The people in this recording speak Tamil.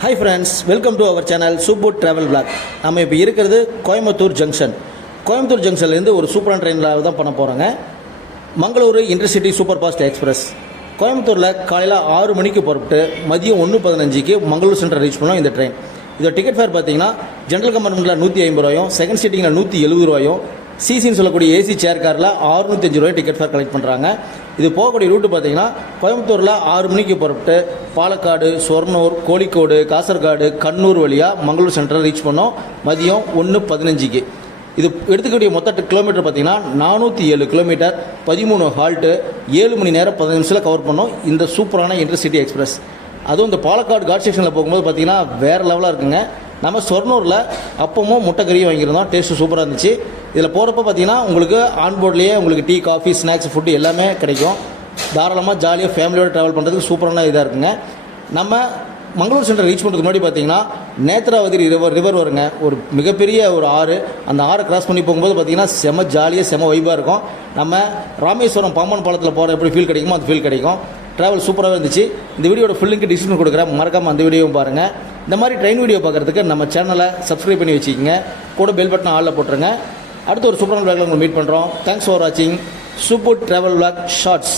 Hi friends, welcome to our channel Super Travel Vlog. நம்ம இப்போ இருக்கிறது கோயம்புத்தூர் ஜங்ஷன். கோயம்புத்தூர் ஜங்ஷன்லேருந்து ஒரு சூப்பரான ட்ரெயினில் தான் பண்ண போகிறோங்க. Mangaluru intercity super fast express. கோயம்புத்தூரில் காலையில் 6 மணிக்கு புறப்பட்டு மதியம் 1:15க்கு மங்களூர் சென்ட்ரல் ரீச் பண்ணோம் இந்த ட்ரெயின். இதோட டிக்கெட் ஃபேர் பார்த்தீங்கன்னா ஜென்ரல் கம்பார்ட்மெண்ட்டில் 150 ரூபாயும், செகண்ட் சீட்டிங்கில் 170 ரூபாயும், சிசின்னு சொல்லக்கூடிய ஏசி சேர் காரில் 605 ரூபாய் டிக்கெட் ஃபேர் கலெக்ட் பண்ணுறாங்க. இது போகக்கூடிய ரூட்டு பார்த்தீங்கன்னா கோயம்புத்தூரில் 6 மணிக்கு புறப்பட்டு பாலக்காடு, சொர்ணூர், கோழிக்கோடு, காசர்காடு, கண்ணூர் வழியாக மங்களூர் சென்ட்ரல் ரீச் பண்ணோம் மதியம் 1:15க்கு. இது எடுத்துக்கூடிய மொத்த கிலோமீட்டர் பார்த்தீங்கன்னா 407 கிலோமீட்டர், 13 ஹால்ட்டு, 7 மணி நேரம் 15 நிமிஷத்தில் கவர் பண்ணோம் இந்த சூப்பரான இன்டர்சிட்டி எக்ஸ்பிரஸ். அதுவும் இந்த பாலக்காடு காட் செக்ஷனில் போகும்போது பார்த்தீங்கன்னா வேறு லெவலாக இருக்குங்க. நம்ம சொர்ணூரில் அப்பமும் முட்டைக்கறியும் வாங்கியிருந்தோம், டேஸ்ட்டு சூப்பராக இருந்துச்சு. இதில் போகிறப்ப பார்த்தீங்கன்னா உங்களுக்கு ஆன்போர்ட்லேயே உங்களுக்கு டீ, காஃபி, ஸ்நாக்ஸ், ஃபுட்டு எல்லாமே கிடைக்கும். தாராளமாக ஜாலியாக ஃபேமிலியோடு ட்ராவல் பண்ணுறதுக்கு சூப்பரான இதாக இருக்குங்க. நம்ம மங்களூர் சென்ட்ரல் ரீச் பண்ணுறதுக்கு முன்னாடி பார்த்தீங்கன்னா நேத்ராவதி ரிவர் வருங்க, ஒரு மிகப்பெரிய ஒரு ஆறு. அந்த ஆறை கிராஸ் பண்ணி போகும்போது பார்த்தீங்கன்னா செம ஜாலியாக செம வைபாக இருக்கும். நம்ம ராமேஸ்வரம் பாம்பன் பாலத்தில் போகிற எப்படி ஃபீல் கிடைக்குமோ அந்த ஃபீல் கிடைக்கும். ட்ராவல் சூப்பராகவே இருந்துச்சு. இந்த வீடியோட ஃபுல் லிங்க் டிஸ்கிரிப்ஷன் கொடுக்குறேன், மறக்காமல் அந்த வீடியோவும் பாருங்கள். இந்த மாதிரி ட்ரெயின் வீடியோ பார்க்குறதுக்கு நம்ம சேனலை சப்ஸ்கிரைப் பண்ணி வச்சுக்கோங்க, கூட பெல் பட்டன் ஆளில் போட்டுருங்க. அடுத்து ஒரு சூப்பரான விளாகில் உங்களை மீட் பண்ணுறோம். தேங்க்ஸ் ஃபார் வாட்சிங் சூப்பர் ட்ராவல் விளாக் ஷார்ட்ஸ்.